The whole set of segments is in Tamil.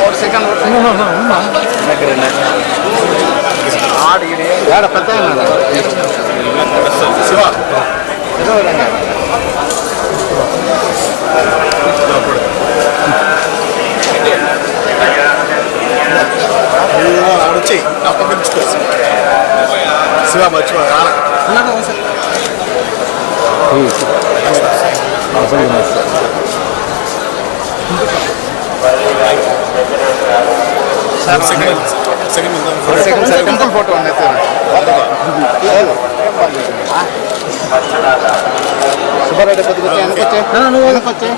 ஒரு செகண்ட் ஆடு இடி வேட பத்தா சிவா ஏதோ இல்லைங்க వచ్చి అప్పగించుకోవచ్చు శివ మర్చిపో சொல்லுங்க சார் செகண்ட் செகண்ட் ஃபோட்டோ ஒன்று சுப்பராய்ட பற்றி பற்றி எனக்கு எனக்கு பற்றி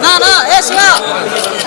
நான்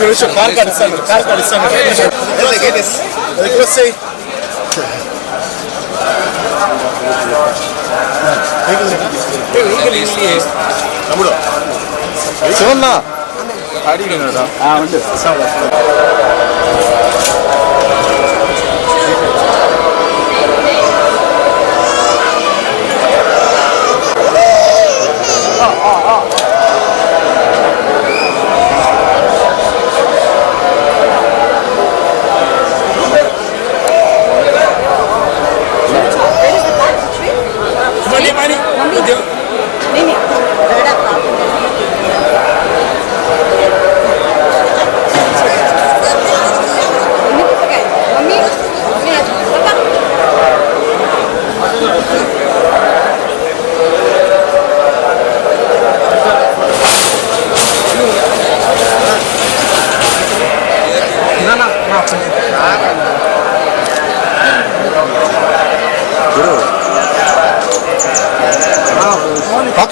solution. Car card is standard. Car card is standard. The cross say. Shivanna அடிக்கணும்டா ஆ வந்து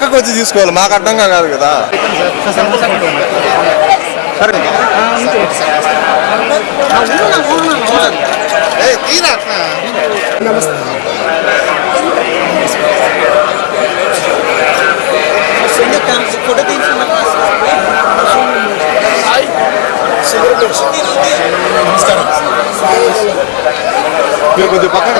పక్కకు వచ్చి తీసుకోవాలి. మాకు అడ్డంగా కాదు కదా మీరు కొద్దిగా పక్కకు